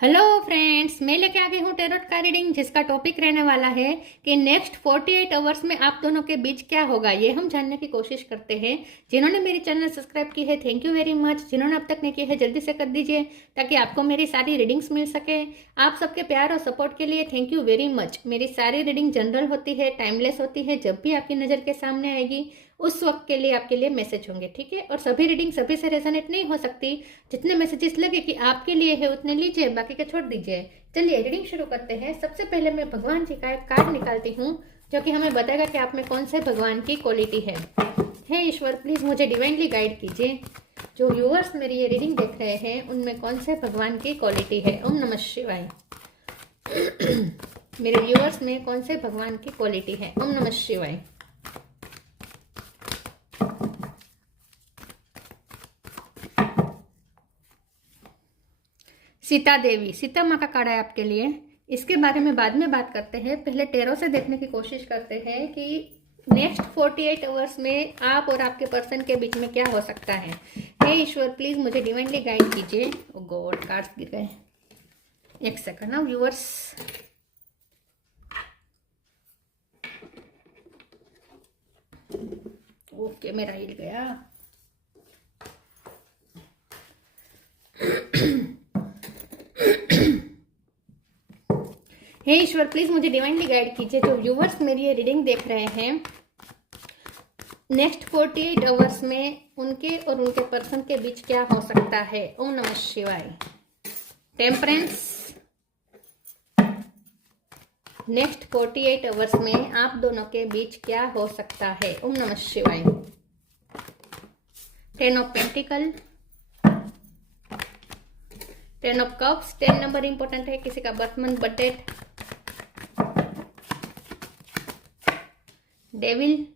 Hello friends, मैं लेके आ गई हूँ टेरोट का रीडिंग, जिसका टॉपिक रहने वाला है कि नेक्स्ट 48 आवर्स में आप दोनों के बीच क्या होगा। ये हम जानने की कोशिश करते हैं। जिन्होंने मेरी चैनल सब्सक्राइब की है, थैंक यू वेरी मच। जिन्होंने अब तक नहीं की है, जल्दी से कर दीजिए ताकि आपको मेरी सारी रीडिंग्स मिल सके। आप सबके प्यार और सपोर्ट के लिए थैंक यू वेरी मच। मेरी सारी रीडिंग जनरल होती है, टाइमलेस होती है। जब भी आपकी नज़र के सामने आएगी उस वक्त के लिए आपके लिए मैसेज होंगे, ठीक है। और सभी रीडिंग सभी से रेजोनेट नहीं हो सकती। जितने मैसेजेस लगे कि आपके लिए है उतने लीजिए, बाकी के छोड़ दीजिए। चलिए रीडिंग शुरू करते हैं। सबसे पहले मैं भगवान जी का एक कार्ड निकालती हूँ जो कि हमें बताएगा कि आप में कौन से भगवान की क्वालिटी है। हे ईश्वर, प्लीज मुझे डिवाइनली गाइड कीजिए। जो व्यूअर्स मेरी ये रीडिंग देख रहे हैं उनमें कौन से भगवान की क्वालिटी है। ओम नमः शिवाय। मेरे व्यूअर्स में कौन से भगवान की क्वालिटी है। ओम नमः शिवाय। सीता देवी, सीता माँ का कार्ड है आपके लिए। इसके बारे में बाद में बात करते हैं। पहले टेरो से देखने की कोशिश करते हैं कि नेक्स्ट 48 आवर्स में आप और आपके पर्सन के बीच में क्या हो सकता है। हे ईश्वर, प्लीज मुझे डिवाइनली गाइड कीजिए। ओ गॉड, कार्ड्स गिर गए। एक सेकंड ना व्यूअर्स। ओके, मेरा हिल गया। हे ईश्वर, प्लीज मुझे डिवाइनली गाइड कीजिए। जो व्यूवर्स मेरी ये रीडिंग देख रहे हैं, नेक्स्ट 48 आवर्स में उनके और उनके पर्सन के बीच क्या हो सकता है। ओम नमः शिवाय। टेम्परेंस, नेक्स्ट 48 आवर्स में आप दोनों के बीच क्या हो सकता है। ओम नमः शिवाय। 10 of pentacle, 10 of cups. 10 number important है, किसी का birth month, birth date. Devil,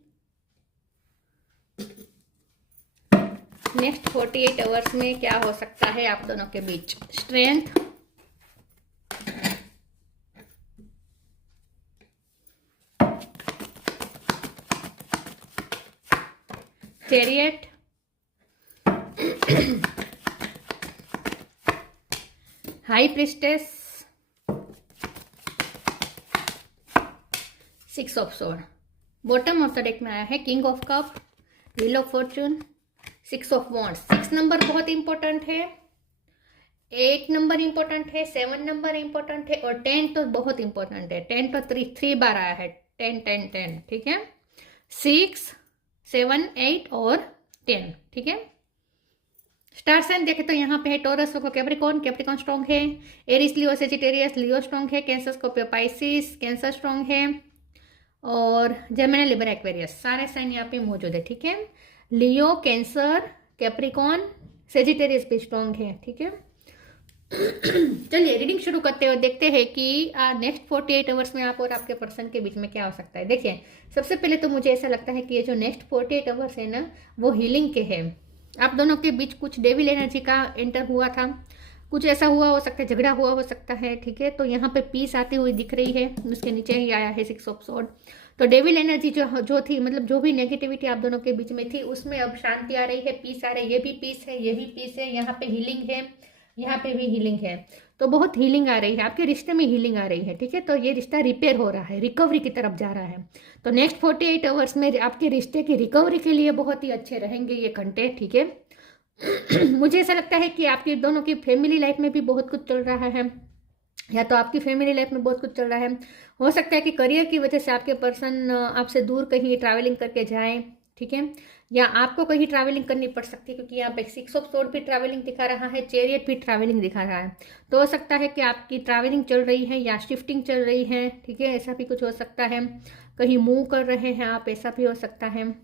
next 48 hours में क्या हो सकता है आप दोनों के बीच। Strength, chariot, high priestess, 6 of sword. Bottom of the deck में आया है king of cup, wheel of fortune, 6 of wands. 6 number बहुत इंपॉर्टेंट है, 8 नंबर इंपॉर्टेंट है, 7 नंबर इंपॉर्टेंट है और 10 तो बहुत इंपॉर्टेंट है। 10 तो 3 बार आया है। 10 10 10, ठीक है। 6 7 8 और 10, ठीक है। स्टार साइन देखे तो यहाँ पे है टॉरस को कैप्रिकॉन, कैप्रिकॉन स्ट्रॉन्ग है। एरिस, लियो, सेजिटेरियस, लियो स्ट्रॉन्ग है। Cancer Scorpio, Pisces, cancer strong है। और जेमिनी, लिब्रा, एक्वेरियस, सारे साइन यहाँ पे मौजूद है, ठीक है। लियो, कैंसर, कैप्रिकॉन, सेजिटेरियस भी स्ट्रॉन्ग है, ठीक है। चलिए रीडिंग शुरू करते हैं और देखते हैं कि नेक्स्ट 48 आवर्स में आप और आपके पर्सन के बीच में क्या हो सकता है। देखिए, सबसे पहले तो मुझे ऐसा लगता है कि ये जो नेक्स्ट 48 आवर्स है ना, वो हीलिंग के हैं। आप दोनों के बीच कुछ डेविल एनर्जी का एंटर हुआ था, कुछ ऐसा हुआ हो सकता है, झगड़ा हुआ हो सकता है, ठीक है। तो यहाँ पे पीस आती हुई दिख रही है, उसके नीचे ही आया है 6 ऑफ सोर्ड। तो डेविल एनर्जी जो थी, मतलब जो भी नेगेटिविटी आप दोनों के बीच में थी, उसमें अब शांति आ रही है, पीस आ रही है। ये भी पीस है, ये भी पीस है, यहाँ पे हीलिंग है, यहाँ पे भी हीलिंग है। तो बहुत हीलिंग आ रही है, आपके रिश्ते में हीलिंग आ रही है, ठीक है। तो ये रिश्ता रिपेयर हो रहा है, रिकवरी की तरफ जा रहा है। तो नेक्स्ट 48 आवर्स में आपके रिश्ते की रिकवरी के लिए बहुत ही अच्छे रहेंगे ये घंटे, ठीक है। मुझे ऐसा लगता है कि आपकी दोनों की फैमिली लाइफ में भी बहुत कुछ चल रहा है, या तो आपकी फैमिली लाइफ में बहुत कुछ चल रहा है। हो सकता है कि करियर की वजह से आपके पर्सन आपसे दूर कहीं ट्रैवलिंग करके जाएं, ठीक है। या आपको कहीं ट्रैवलिंग करनी पड़ सकती है, क्योंकि यहाँ पे 6 ऑफ सोर्ड भी ट्रैवलिंग दिखा रहा है, चैरियट भी ट्रैवलिंग दिखा रहा है। तो हो सकता है कि आपकी ट्रैवलिंग चल रही है या शिफ्टिंग चल रही है, ठीक है। ऐसा भी कुछ हो सकता है, कहीं मूव कर रहे हैं आप, ऐसा भी हो सकता है।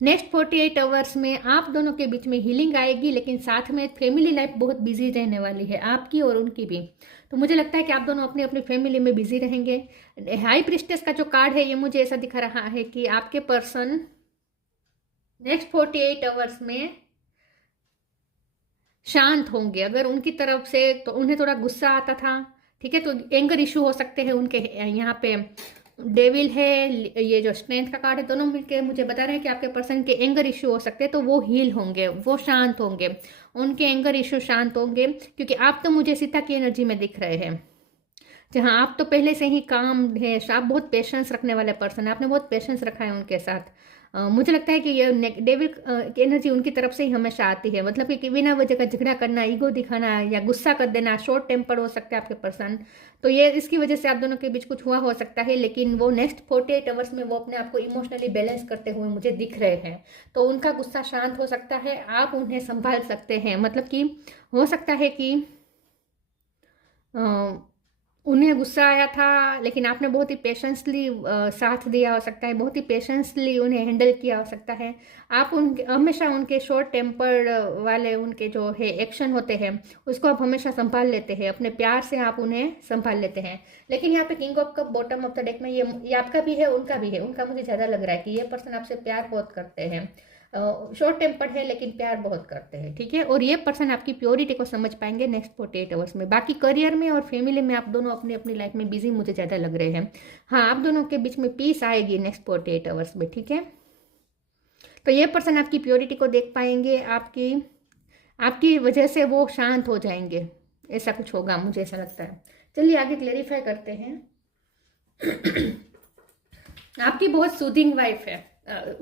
नेक्स्ट 48 आवर्स में आप दोनों के बीच में हीलिंग आएगी, लेकिन साथ में फैमिली लाइफ बहुत बिजी रहने वाली है, आपकी और उनकी भी। तो मुझे लगता है कि आप दोनों अपनी अपनी फैमिली में बिजी रहेंगे। हाई प्रिस्टेस का जो कार्ड है, ये मुझे ऐसा दिखा रहा है कि आपके पर्सन नेक्स्ट 48 आवर्स में शांत होंगे। अगर उनकी तरफ से तो उन्हें थोड़ा गुस्सा आता था, ठीक है, तो एंगर इशू हो सकते हैं उनके यहाँ पे, डेविल है, ये जो स्ट्रेंथ का कार्ड है, दोनों मिलकर मुझे बता रहे हैं कि आपके पर्सन के एंगर इश्यू हो सकते हैं, तो वो हील होंगे, वो शांत होंगे, उनके एंगर इश्यू शांत होंगे। क्योंकि आप तो मुझे सीता की एनर्जी में दिख रहे हैं, जहाँ आप तो पहले से ही काम है, आप बहुत पेशेंस रखने वाले पर्सन है, आपने बहुत पेशेंस रखा है उनके साथ। मुझे लगता है कि ये डेविल की एनर्जी उनकी तरफ से ही हमेशा आती है, मतलब कि बिना वजह का झगड़ा करना, ईगो दिखाना या गुस्सा कर देना, शॉर्ट टेम्पर हो सकते हैं आपके पर्सन। तो ये इसकी वजह से आप दोनों के बीच कुछ हुआ हो सकता है, लेकिन वो नेक्स्ट 48 आवर्स में वो अपने आप को इमोशनली बैलेंस करते हुए मुझे दिख रहे हैं। तो उनका गुस्सा शांत हो सकता है, आप उन्हें संभाल सकते हैं। मतलब कि हो सकता है कि उन्हें गुस्सा आया था, लेकिन आपने बहुत ही पेशेंसली साथ दिया हो सकता है, बहुत ही पेशेंसली उन्हें हैंडल किया हो सकता है। आप उनके हमेशा उनके शॉर्ट टेम्पर वाले उनके जो है एक्शन होते हैं, उसको आप हमेशा संभाल लेते हैं, अपने प्यार से आप उन्हें संभाल लेते हैं। लेकिन यहाँ पे king of cup bottom of the deck में ये आपका भी है, उनका भी है। उनका मुझे ज़्यादा लग रहा है कि ये पर्सन आपसे प्यार बहुत करते हैं, शॉर्ट टेम्पर्ड है लेकिन प्यार बहुत करते हैं, ठीक है। और ये पर्सन आपकी प्योरिटी को समझ पाएंगे नेक्स्ट 48 आवर्स में। बाकी करियर में और फैमिली में आप दोनों अपनी अपनी लाइफ में बिजी मुझे ज़्यादा लग रहे हैं। हाँ, आप दोनों के बीच में पीस आएगी नेक्स्ट 48 आवर्स में, ठीक है। तो ये पर्सन आपकी प्योरिटी को देख पाएंगे, आपकी आपकी वजह से वो शांत हो जाएंगे, ऐसा कुछ होगा, मुझे ऐसा लगता है। चलिए आगे क्लेरिफाई करते हैं। आपकी बहुत सूदिंग वाइफ है,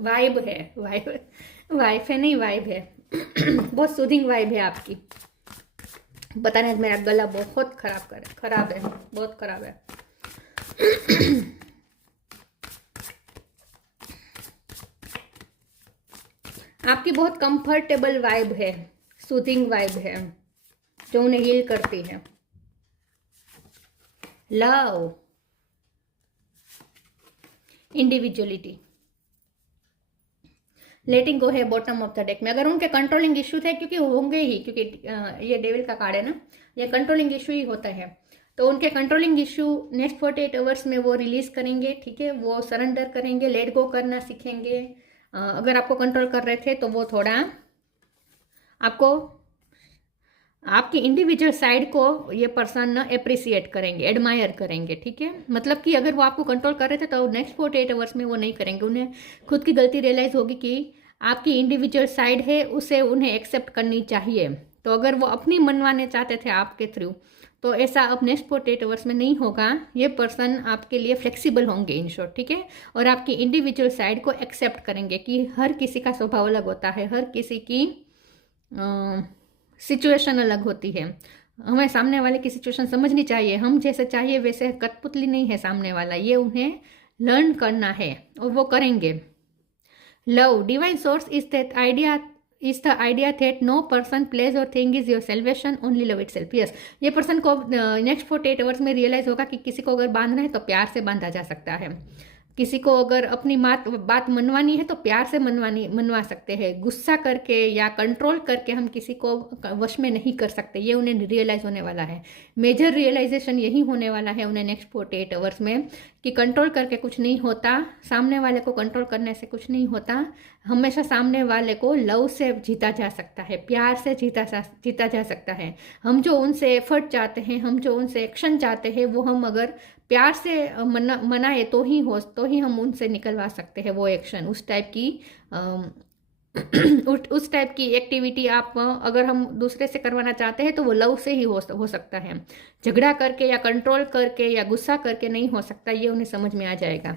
वाइब है, वाइफ है नहीं, वाइब है। बहुत सूदिंग वाइब है आपकी। पता नहीं मेरा गला बहुत खराब है, बहुत खराब है। आपकी बहुत कंफर्टेबल वाइब है, सूदिंग वाइब है, जो उन्हें हील करती है। लव, इंडिविजुअलिटी, लेटिंग गो है बॉटम ऑफ द डेक में। अगर उनके कंट्रोलिंग इश्यू थे, क्योंकि होंगे ही, क्योंकि ये डेविल का कार्ड है ना, ये कंट्रोलिंग इश्यू ही होता है। तो उनके कंट्रोलिंग इश्यू नेक्स्ट 48 आवर्स में वो रिलीज करेंगे, ठीक है। वो सरेंडर करेंगे, लेट गो करना सीखेंगे। अगर आपको कंट्रोल कर रहे थे तो वो थोड़ा आपको, आपकी इंडिविजुअल साइड को ये पर्सन अप्रिसिएट करेंगे, एडमायर करेंगे, ठीक है। मतलब कि अगर वो आपको कंट्रोल कर रहे थे तो नेक्स्ट 48 आवर्स में वो नहीं करेंगे। उन्हें खुद की गलती रियलाइज होगी कि आपकी इंडिविजुअल साइड है, उसे उन्हें एक्सेप्ट करनी चाहिए। तो अगर वो अपनी मनवाने चाहते थे आपके थ्रू, तो ऐसा अब नेक्स्ट 48 आवर्स में नहीं होगा। ये पर्सन आपके लिए फ्लेक्सिबल होंगे इन शॉर्ट, ठीक है। और आपकी इंडिविजुअल साइड को एक्सेप्ट करेंगे कि हर किसी का स्वभाव अलग होता है, हर किसी की सिचुएशन अलग होती है। हमें सामने वाले की सिचुएशन समझनी चाहिए, हम जैसे चाहिए वैसे कठपुतली नहीं है सामने वाला, ये उन्हें लर्न करना है और वो करेंगे। Love, divine source is that idea, is the idea that no person place or thing is your salvation, only love itself. Yes, ये पर्सन को नेक्स्ट 48 आवर्स में रियलाइज होगा कि किसी को अगर बांधना है तो प्यार से बांधा जा सकता है, किसी को अगर अपनी बात मनवानी है तो प्यार से मनवा सकते हैं। गुस्सा करके या कंट्रोल करके हम किसी को वश में नहीं कर सकते, ये उन्हें रियलाइज होने वाला है। मेजर रियलाइजेशन यही होने वाला है उन्हें नेक्स्ट 48 आवर्स में, कि कंट्रोल करके कुछ नहीं होता, सामने वाले को कंट्रोल करने से कुछ नहीं होता। हमेशा सामने वाले को लव से जीता जा सकता है, प्यार से जीता जा सकता है। हम जो उनसे एफर्ट चाहते हैं, हम जो उनसे एक्शन चाहते हैं, वो हम अगर प्यार से मनाए तो ही हम उनसे निकलवा सकते हैं वो एक्शन। उस टाइप की उस टाइप की एक्टिविटी आप अगर हम दूसरे से करवाना चाहते हैं तो वो लव से ही हो सकता है। झगड़ा करके या कंट्रोल करके या गुस्सा करके नहीं हो सकता, ये उन्हें समझ में आ जाएगा।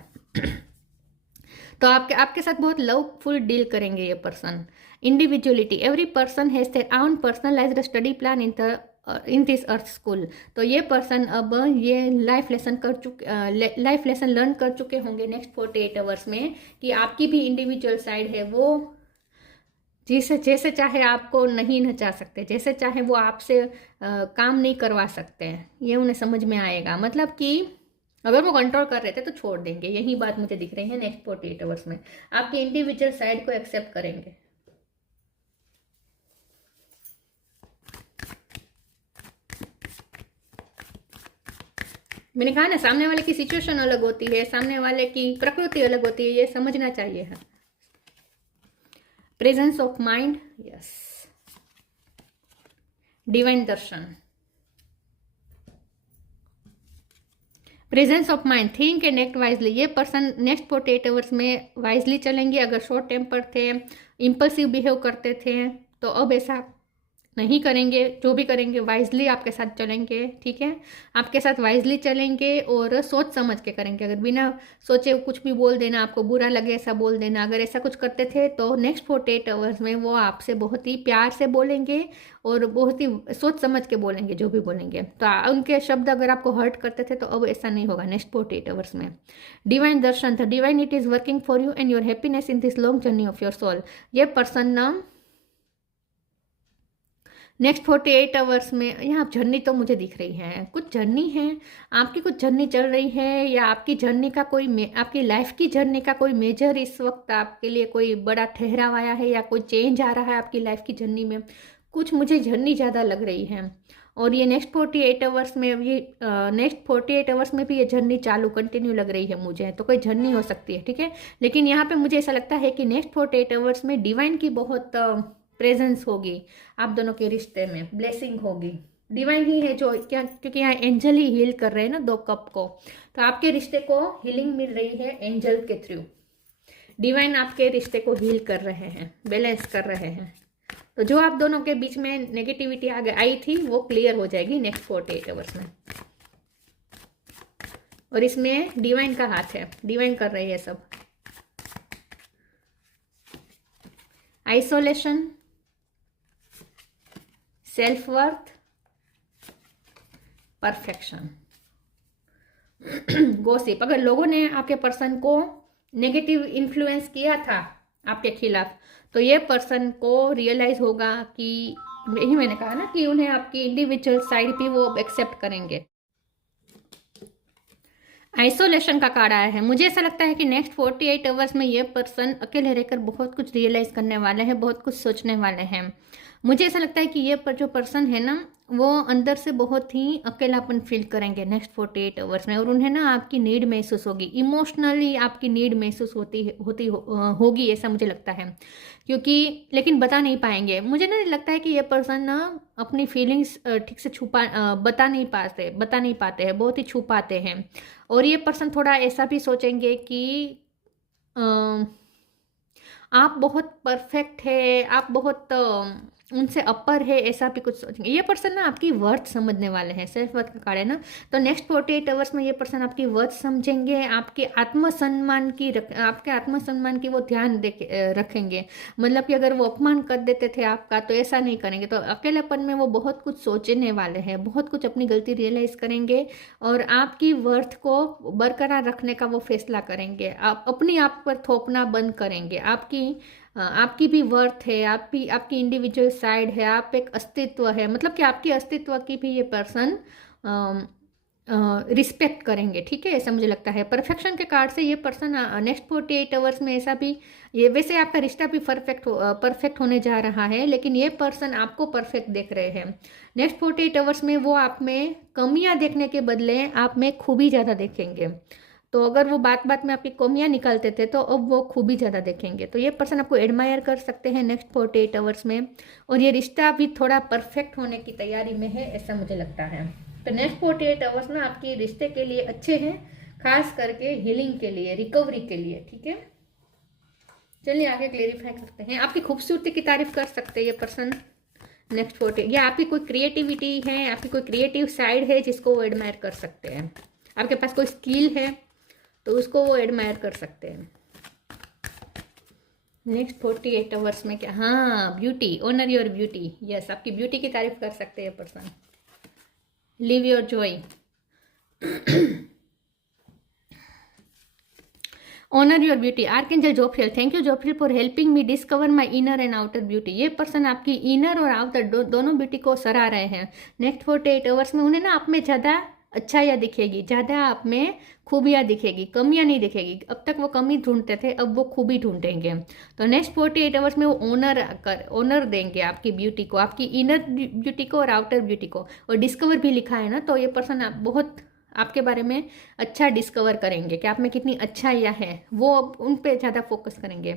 तो आपके साथ बहुत लवफुल डील करेंगे ये person. Individuality, every person has their own personalised study plan in this earth school. तो ये पर्सन अब ये लाइफ लेसन लर्न कर चुके होंगे नेक्स्ट 48 आवर्स में, कि आपकी भी इंडिविजुअल साइड है, वो जैसे चाहे आपको नहीं नचा सकते, जैसे चाहे वो आपसे काम नहीं करवा सकते हैं, ये उन्हें समझ में आएगा। मतलब कि अगर वो कंट्रोल कर रहे थे तो छोड़ देंगे, यही बात मुझे दिख रही है नेक्स्ट 48 आवर्स में। आपकी इंडिविजुअल साइड को एक्सेप्ट करेंगे। मैंने कहा ना, सामने वाले की सिचुएशन अलग होती है, सामने वाले की प्रकृति अलग होती है, ये समझना चाहिए है। Presence of mind, yes. Divine Darshan, presence of mind, think and act wisely. ये पर्सन नेक्स्ट 48 आवर्स में वाइजली चलेंगे। अगर शॉर्ट टेम्पर थे, इम्पल्सिव बिहेव करते थे, तो अब ऐसा नहीं करेंगे। जो भी करेंगे वाइजली आपके साथ चलेंगे, ठीक है। आपके साथ वाइजली चलेंगे और सोच समझ के करेंगे। अगर बिना सोचे कुछ भी बोल देना, आपको बुरा लगे ऐसा बोल देना, अगर ऐसा कुछ करते थे तो नेक्स्ट 48 आवर्स में वो आपसे बहुत ही प्यार से बोलेंगे और बहुत ही सोच समझ के बोलेंगे जो भी बोलेंगे। तो उनके शब्द अगर आपको हर्ट करते थे तो अब ऐसा नहीं होगा नेक्स्ट 48 आवर्स में। डिवाइन दर्शन था, divine it is working for you and your happiness in this long journey of your soul. ये पर्सन ना नेक्स्ट 48 आवर्स में, यहाँ जर्नी तो मुझे दिख रही है, कुछ जर्नी है आपकी, कुछ जर्नी चल रही है, या आपकी जर्नी का कोई आपकी लाइफ की जर्नी का कोई मेजर इस वक्त आपके लिए कोई बड़ा ठहराव आया है या कोई चेंज आ रहा है आपकी लाइफ की जर्नी में। कुछ मुझे जर्नी ज़्यादा लग रही है। और ये नेक्स्ट 48 आवर्स में, ये नेक्स्ट 48 आवर्स में भी ये जर्नी चालू कंटिन्यू लग रही है मुझे। तो कोई जर्नी हो सकती है, ठीक है। लेकिन यहाँ पे मुझे ऐसा लगता है कि नेक्स्ट 48 आवर्स में डिवाइन की बहुत प्रेजेंस होगी आप दोनों के रिश्ते में, ब्लेसिंग होगी। डिवाइन ही है जो, क्या, क्योंकि यहाँ एंजल ही हील कर रहे हैं ना 2 कप को, तो आपके रिश्ते को हीलिंग मिल रही है एंजल के थ्रू। डिवाइन आपके रिश्ते को हील कर रहे हैं, बैलेंस कर रहे हैं। तो जो आप दोनों के बीच में नेगेटिविटी आगे आई थी वो क्लियर हो जाएगी नेक्स्ट 48 आवर्स में। और इसमें डिवाइन का हाथ है, डिवाइन कर रही है सब। Isolation, self worth, perfection, gossip. अगर लोगों ने आपके पर्सन को नेगेटिव इन्फ्लुएंस किया था आपके खिलाफ, तो ये पर्सन को रियलाइज होगा कि, यही मैंने कहा ना कि उन्हें आपकी इंडिविजुअल साइड भी वो एक्सेप्ट करेंगे। आइसोलेशन का कार्ड आया है। मुझे ऐसा लगता है कि नेक्स्ट 48 आवर्स में ये पर्सन अकेले रहकर बहुत कुछ रियलाइज करने वाले हैं, बहुत कुछ सोचने वाले हैं। मुझे ऐसा लगता है कि ये जो पर्सन है ना, वो अंदर से बहुत ही अकेलापन फील करेंगे नेक्स्ट 48 आवर्स में, और उन्हें ना आपकी नीड महसूस होगी, इमोशनली आपकी नीड महसूस होगी, ऐसा मुझे लगता है। क्योंकि लेकिन बता नहीं पाएंगे। मुझे ना लगता है कि ये पर्सन ना अपनी फीलिंग्स ठीक से बता नहीं पाते हैं, बहुत ही छुपाते हैं। और ये पर्सन थोड़ा ऐसा भी सोचेंगे कि आप बहुत परफेक्ट है, आप बहुत उनसे अपर है, ऐसा भी कुछ सोचेंगे। ये पर्सन ना आपकी वर्थ समझने वाले हैं, सेल्फ वर्थ का कार्ड है ना। तो नेक्स्ट 48 आवर्स में ये पर्सन आपकी वर्थ समझेंगे, आपके आत्मसम्मान की वो ध्यान रखेंगे। मतलब कि अगर वो अपमान कर देते थे आपका तो ऐसा नहीं करेंगे। तो अकेलेपन में वो बहुत कुछ सोचने वाले हैं, बहुत कुछ अपनी गलती रियलाइज करेंगे और आपकी वर्थ को बरकरार रखने का वो फैसला करेंगे। आप अपनी आप पर थोपना बंद करेंगे। आपकी भी वर्थ है, आपकी इंडिविजुअल साइड है, आप एक अस्तित्व है, मतलब कि आपकी अस्तित्व की भी ये पर्सन रिस्पेक्ट करेंगे, ठीक है। ऐसा मुझे लगता है। परफेक्शन के कार्ड से ये पर्सन नेक्स्ट 48 आवर्स में ऐसा भी, ये वैसे आपका रिश्ता भी परफेक्ट होने जा रहा है, लेकिन ये पर्सन आपको परफेक्ट देख रहे हैं। नेक्स्ट 48 आवर्स में वो आप में कमियां देखने के बदले आप में खूबी ज़्यादा देखेंगे। तो अगर वो बात बात में आपकी कमियां निकालते थे तो अब वो खूबी ज़्यादा देखेंगे। तो ये पर्सन आपको एडमायर कर सकते हैं नेक्स्ट 48 आवर्स में, और ये रिश्ता भी थोड़ा परफेक्ट होने की तैयारी में है, ऐसा मुझे लगता है। तो नेक्स्ट 48 आवर्स ना आपके रिश्ते के लिए अच्छे हैं, खास करके हीलिंग के लिए, रिकवरी के लिए, ठीक है। चलिए आगे क्लेरिफाई करते हैं। आपकी खूबसूरती की तारीफ कर सकते हैं ये पर्सन नेक्स्ट 48, या आपकी कोई क्रिएटिविटी है, आपकी कोई क्रिएटिव साइड है जिसको वो एडमायर कर सकते हैं। आपके पास कोई स्किल है तो उसको वो एडमायर कर सकते हैं। नेक्स्ट 48 आवर्स में क्या, हाँ, beauty, honour your beauty. Yes, आपकी ब्यूटी की तारीफ कर सकते हैं person. Live your joy, honour your beauty. Archangel Jophiel, thank you Jophiel for helping me discover my inner and outer beauty. ये पर्सन आपकी इनर और आउटर दोनों ब्यूटी को सराह रहे हैं। नेक्स्ट 48 आवर्स में उन्हें ना आप में ज़्यादा अच्छाइयाँ दिखेगी, ज़्यादा आप में खूबियाँ दिखेगी, कमियाँ नहीं दिखेगी। अब तक वो कमी ढूंढते थे, अब वो खूबी ढूंढेंगे। तो नेक्स्ट 48 आवर्स में वो ऑनर देंगे आपकी ब्यूटी को, आपकी इनर ब्यूटी को और आउटर ब्यूटी को। और डिस्कवर भी लिखा है ना, तो ये पर्सन आप बहुत आपके बारे में अच्छा डिस्कवर करेंगे कि आप में कितनी अच्छाइयाँ है, वो अब उन पे ज़्यादा फोकस करेंगे।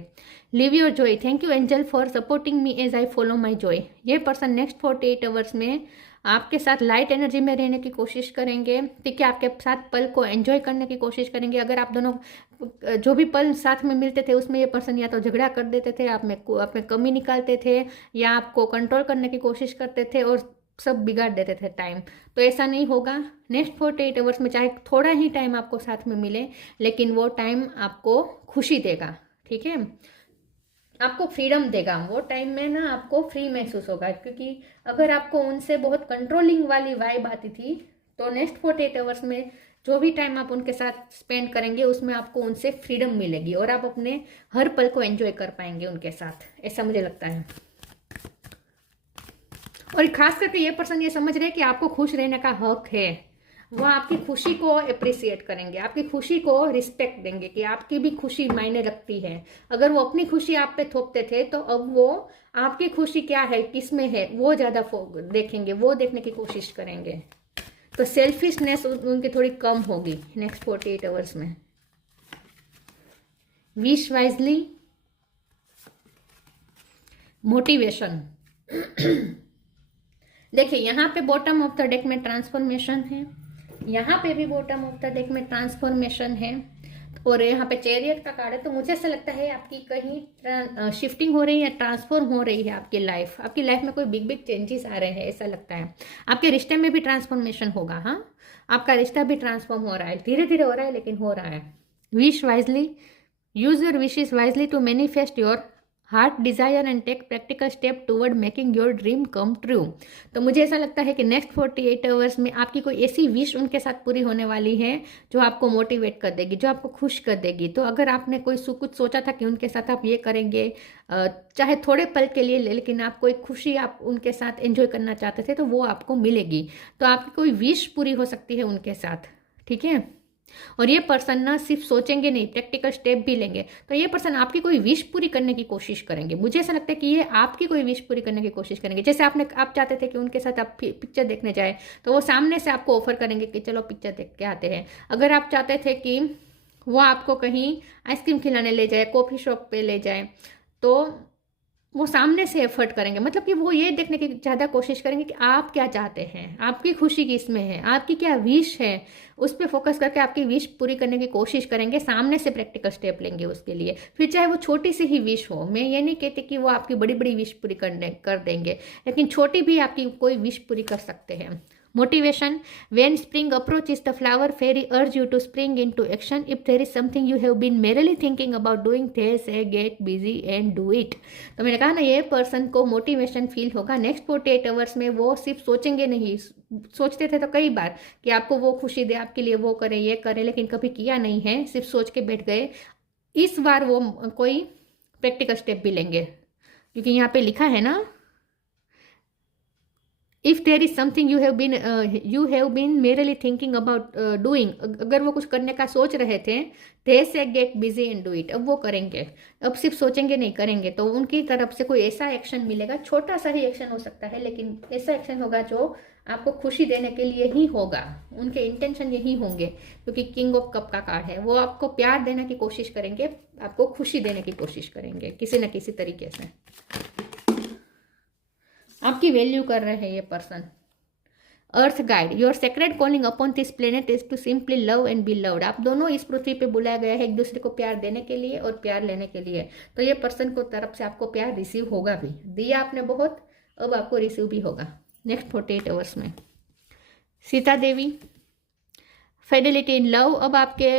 Live your joy, thank you angel for supporting me as I follow my joy. ये पर्सन नेक्स्ट 48 आवर्स में आपके साथ लाइट एनर्जी में रहने की कोशिश करेंगे, ठीक है, आपके साथ पल को एंजॉय करने की कोशिश करेंगे। अगर आप दोनों जो भी पल साथ में मिलते थे उसमें ये पर्सन या तो झगड़ा कर देते थे, आप में कमी निकालते थे, या आपको कंट्रोल करने की कोशिश करते थे और सब बिगाड़ देते थे टाइम। तो ऐसा नहीं होगा। नेक्स्ट 48 आवर्स में चाहे थोड़ा ही टाइम आपको साथ में मिले, लेकिन वो टाइम आपको खुशी देगा, ठीक है, आपको फ्रीडम देगा। वो टाइम में ना आपको फ्री महसूस होगा, क्योंकि अगर आपको उनसे बहुत कंट्रोलिंग वाली वाइब आती थी, तो नेक्स्ट 48 आवर्स में जो भी टाइम आप उनके साथ स्पेंड करेंगे उसमें आपको उनसे फ्रीडम मिलेगी और आप अपने हर पल को एंजॉय कर पाएंगे उनके साथ, ऐसा मुझे लगता है। और खास करके ये पर्सन ये समझ रहे हैं कि आपको खुश रहने का हक है। वो आपकी खुशी को अप्रिसिएट करेंगे, आपकी खुशी को रिस्पेक्ट देंगे कि आपकी भी खुशी मायने रखती है। अगर वो अपनी खुशी आप पे थोपते थे, तो अब वो आपकी खुशी क्या है, किस में है, वो ज़्यादा देखेंगे, वो देखने की कोशिश करेंगे। तो सेल्फिशनेस उनकी थोड़ी कम होगी नेक्स्ट 48 आवर्स में। Wish wisely, motivation. देखिए यहाँ पे बॉटम ऑफ द डेक में ट्रांसफॉर्मेशन है, यहाँ पे भी बॉटम ऑफ द डेक में ट्रांसफॉर्मेशन है, और यहाँ पे चैरियट का कार्ड है। तो मुझे ऐसा लगता है आपकी कहीं शिफ्टिंग हो रही है, ट्रांसफॉर्म हो रही है आपकी लाइफ में कोई बिग बिग चेंजेस आ रहे हैं, ऐसा लगता है। आपके रिश्ते में भी ट्रांसफॉर्मेशन होगा, हाँ, आपका रिश्ता भी ट्रांसफॉर्म हो रहा है, धीरे धीरे हो रहा है लेकिन हो रहा है। Wish wisely, use your wishes wisely to manifest your heart desire and take practical step toward making your dream come true. तो मुझे ऐसा लगता है कि नेक्स्ट 48 आवर्स में आपकी कोई ऐसी विश उनके साथ पूरी होने वाली है जो आपको मोटिवेट कर देगी, जो आपको खुश कर देगी। तो अगर आपने कोई कुछ सोचा था कि उनके साथ आप ये करेंगे, चाहे थोड़े पल के लिए, लेकिन आप कोई खुशी आप उनके साथ एंजॉय करना चाहते थे, तो वो आपको मिलेगी। तो आपकी कोई विश पूरी हो सकती है उनके साथ, ठीक है। और ये पर्सन ना सिर्फ सोचेंगे नहीं, प्रैक्टिकल स्टेप भी लेंगे। तो ये पर्सन आपकी कोई विश पूरी करने की कोशिश करेंगे। मुझे ऐसा लगता है कि ये आपकी कोई विश पूरी करने की कोशिश करेंगे। जैसे आप चाहते थे कि उनके साथ आप पिक्चर देखने जाए, तो वो सामने से आपको ऑफर करेंगे कि चलो पिक्चर देख के आते हैं। अगर आप चाहते थे कि वो आपको कहीं आइसक्रीम खिलाने ले जाए, कॉफ़ी शॉप पे ले जाए, तो वो सामने से एफर्ट करेंगे। मतलब कि वो ये देखने की ज़्यादा कोशिश करेंगे कि आप क्या चाहते हैं, आपकी खुशी किस में है, आपकी क्या विश है, उस पर फोकस करके आपकी विश पूरी करने की कोशिश करेंगे। सामने से प्रैक्टिकल स्टेप लेंगे उसके लिए, फिर चाहे वो छोटी सी ही विश हो। मैं ये नहीं कहती कि वो आपकी बड़ी बड़ी विश पूरी कर देंगे, लेकिन छोटी भी आपकी कोई विश पूरी कर सकते हैं। Motivation, when spring approaches, the flower fairy urge you to spring into action. If there is something you have been merely thinking about doing, they say get busy and do it. तो मैंने कहा ना, ये person को motivation feel होगा next 48 hours में। वो सिर्फ सोचेंगे नहीं, सोचते थे तो कई बार कि आपको वो खुशी दे, आपके लिए वो करे, ये करे, लेकिन कभी किया नहीं है, सिर्फ सोच के बैठ गए। इस बार वो कोई प्रैक्टिकल स्टेप भी लेंगे, क्योंकि यहाँ पे लिखा है ना, if there is something you have been merely thinking about doing, अगर वो कुछ करने का सोच रहे थे, दे से get busy and do it. अब वो करेंगे, अब सिर्फ सोचेंगे नहीं, करेंगे। तो उनकी तरफ से कोई ऐसा एक्शन मिलेगा, छोटा सा ही एक्शन हो सकता है, लेकिन ऐसा एक्शन होगा जो आपको खुशी देने के लिए ही होगा। उनके इंटेंशन यही होंगे, क्योंकि किंग ऑफ कप का कार्ड है। वो आपको प्यार देने की कोशिश करेंगे, आपको खुशी देने की कोशिश करेंगे किसी न किसी तरीके से। आपकी वैल्यू कर रहे हैं ये person. Earth guide, your secret calling upon this planet is to simply love and be loved. आप दोनों इस पृथ्वी पे बुलाया गया है एक दूसरे को प्यार देने के लिए और प्यार लेने के लिए। तो ये पर्सन को तरफ से आपको प्यार रिसीव होगा भी, दिया आपने बहुत, अब आपको रिसीव भी होगा नेक्स्ट 48 आवर्स में। Sita Devi, Fidelity in love, अब आपके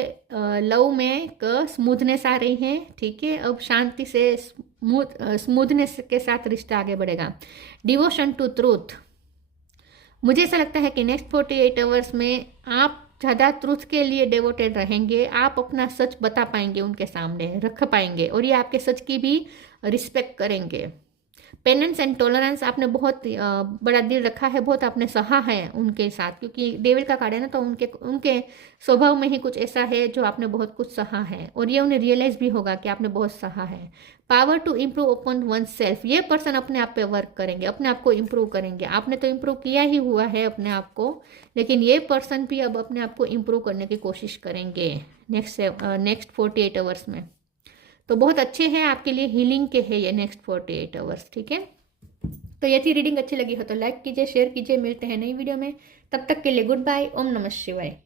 लव में स्मूथनेस आ रही है, ठीक है। अब शांति से स्मूथनेस के साथ रिश्ता आगे बढ़ेगा। डिवोशन टू ट्रूथ, मुझे ऐसा लगता है कि नेक्स्ट 48 आवर्स में आप ज़्यादा ट्रूथ के लिए डिवोटेड रहेंगे। आप अपना सच बता पाएंगे, उनके सामने रख पाएंगे, और ये आपके सच की भी रिस्पेक्ट करेंगे। पेनेंस एंड टॉलरेंस, आपने बहुत बड़ा दिल रखा है, बहुत आपने सहा है उनके साथ, क्योंकि डेविल का कार्ड है ना, तो उनके उनके स्वभाव में ही कुछ ऐसा है जो आपने बहुत कुछ सहा है, और ये उन्हें रियलाइज भी होगा कि आपने बहुत सहा है। Power to improve upon one self, ये पर्सन अपने आप पे वर्क करेंगे, अपने आप को इम्प्रूव करेंगे। आपने तो इम्प्रूव किया ही हुआ है अपने आप को, लेकिन ये पर्सन भी अब अपने आप को इम्प्रूव करने की कोशिश करेंगे नेक्स्ट 48 आवर्स में। तो बहुत अच्छे हैं आपके लिए, हीलिंग के हैं ये नेक्स्ट 48 आवर्स, ठीक है। तो ये थी रीडिंग, अच्छी लगी हो तो लाइक कीजिए, शेयर कीजिए, मिलते हैं नई वीडियो में, तब तक के लिए गुड बाय, ओम नमः शिवाय।